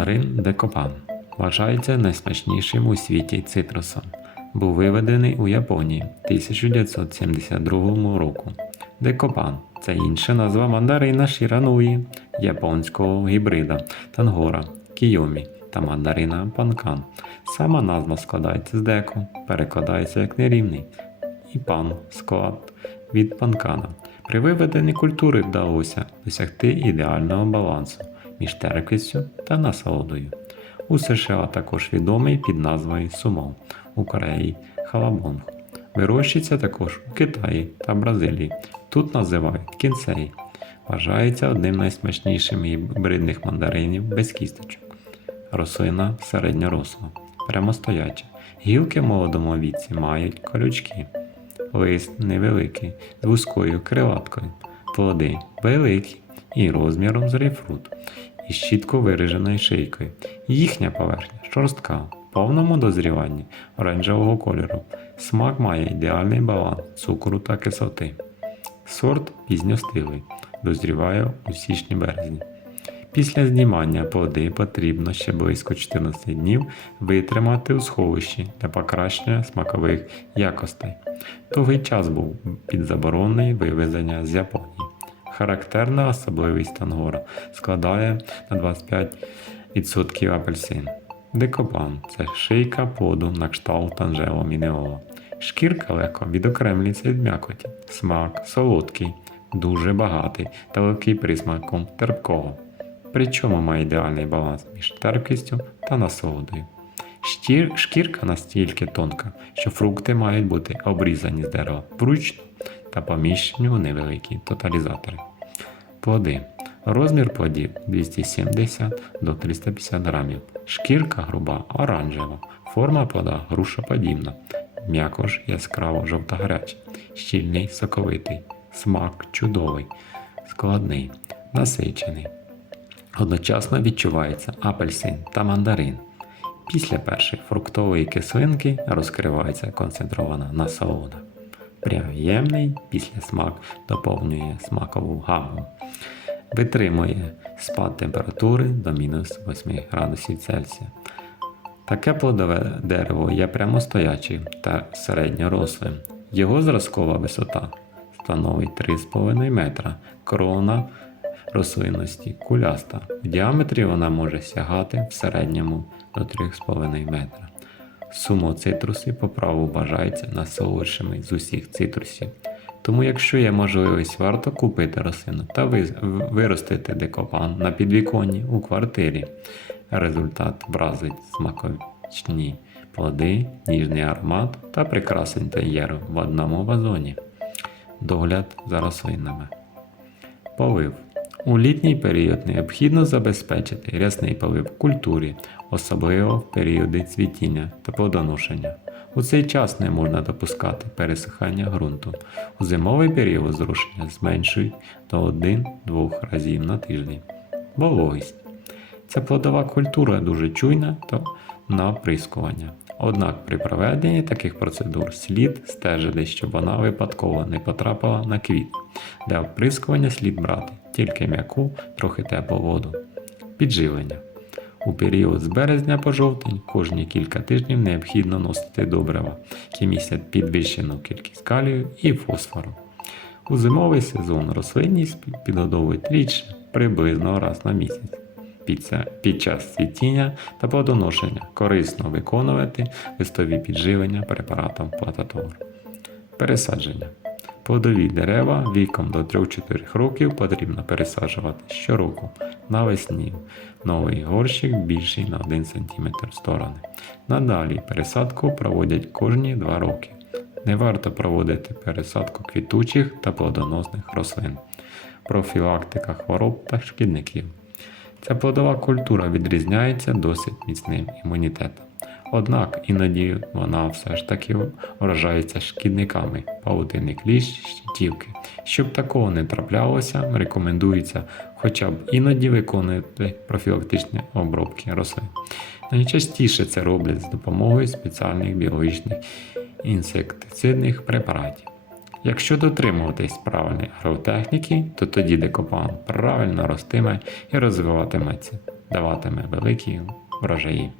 Мандарин декопан вважається найсмачнішим у світі цитрусом. Був виведений у Японії 1972 року. Декопан це інша назва мандарина шірануї, японського гібрида тангора, кійомі та мандарина панкан. Сама назва складається з деко, перекладається як нерівний, і пан склад від панкана. При виведенні культури вдалося досягти ідеального балансу між терпкістю та насолодою. У США також відомий під назвою сумо, у Кореї халабонг. Вирощується також у Китаї та Бразилії. Тут називають кінсей. Вважається одним з найсмачніших гібридних мандаринів без кісточок. Рослина середньоросла, прямостояча. Гілки в молодому віці мають колючки. Лист невеликий, з вузькою крилаткою. Плоди великі і розміром з грейпфрут, із чітко вираженою шийкою. Їхня поверхня шорстка, в повному дозріванні оранжевого кольору. Смак має ідеальний баланс цукру та кислоти. Сорт пізньостилий, дозріває у січні-березні. Після знімання плоди потрібно ще близько 14 днів витримати у сховищі для покращення смакових якостей. Довгий час був під забороною вивезення з Японії. Характерна особливість тангора складає на 25% апельсин. Декопан це шийка плоду на кшталт танжело мінеола. Шкірка легко відокремлюється від м'якоті. Смак солодкий, дуже багатий та легкий присмаком терпкого. Причому має ідеальний баланс між терпкістю та насолодою. Штір, шкірка настільки тонка, що фрукти мають бути обрізані з дерева вручну та поміщені у невеликі тоталізатори. Плоди. Розмір плодів 270 до 350 грамів. Шкірка груба оранжева, форма плода грушоподібна, м'якош яскраво жовто-гарячий, щільний соковитий, смак чудовий, складний, насичений. Одночасно відчувається апельсин та мандарин. Після першої фруктової кислинки розкривається концентрована насолода. Приємний післясмак доповнює смакову гаму. Витримує спад температури до мінус 8 градусів Цельсія. Таке плодове дерево є прямостоячим та середньорослим. Його зразкова висота становить 3,5 метра. Крона рослинності куляста. В діаметрі вона може сягати в середньому до 3,5 метра. Сумо цитруси по праву вважаються найсолодшими з усіх цитрусів. Тому, якщо є можливість, варто купити рослину та виростити декопан на підвіконні у квартирі. Результат вразить смаковичні плоди, ніжний аромат та прекрасний інтер'єр в одному вазоні. Догляд за рослинами. Полив. У літній період необхідно забезпечити рясний полив культурі, особливо в періоди цвітіння та плодоношення. У цей час не можна допускати пересихання ґрунту. У зимовий період зрушення зменшують до 1-2 разів на тиждень. Вологість. Ця плодова культура дуже чуйна та на оприскування. Однак при проведенні таких процедур слід стежити, щоб вона випадково не потрапила на квіт. Для оприскування слід брати тільки м'яку, трохи теплу воду. Підживлення. У період з березня по жовтень кожні кілька тижнів необхідно носити добрива, які містять підвищену кількість калію і фосфору. У зимовий сезон рослинність підгодовують рідше приблизно раз на місяць. Під, час цвітіння та плодоношення корисно виконувати листові підживлення препаратом плататор. Пересадження. Плодові дерева віком до 3-4 років потрібно пересаджувати щороку навесні. Новий горщик більший на 1 см сторони. Надалі пересадку проводять кожні 2 роки. Не варто проводити пересадку квітучих та плодоносних рослин. Профілактика хвороб та шкідників. Ця плодова культура відрізняється досить міцним імунітетом. Однак іноді вона все ж таки вражається шкідниками павутинний кліщ, щитівки. Щоб такого не траплялося, рекомендується хоча б іноді виконувати профілактичні обробки рослин. Найчастіше це роблять з допомогою спеціальних біологічних інсектицидних препаратів. Якщо дотримуватись правильної агротехніки, то тоді декопан правильно ростиме і розвиватиметься. даватиме великі врожаї.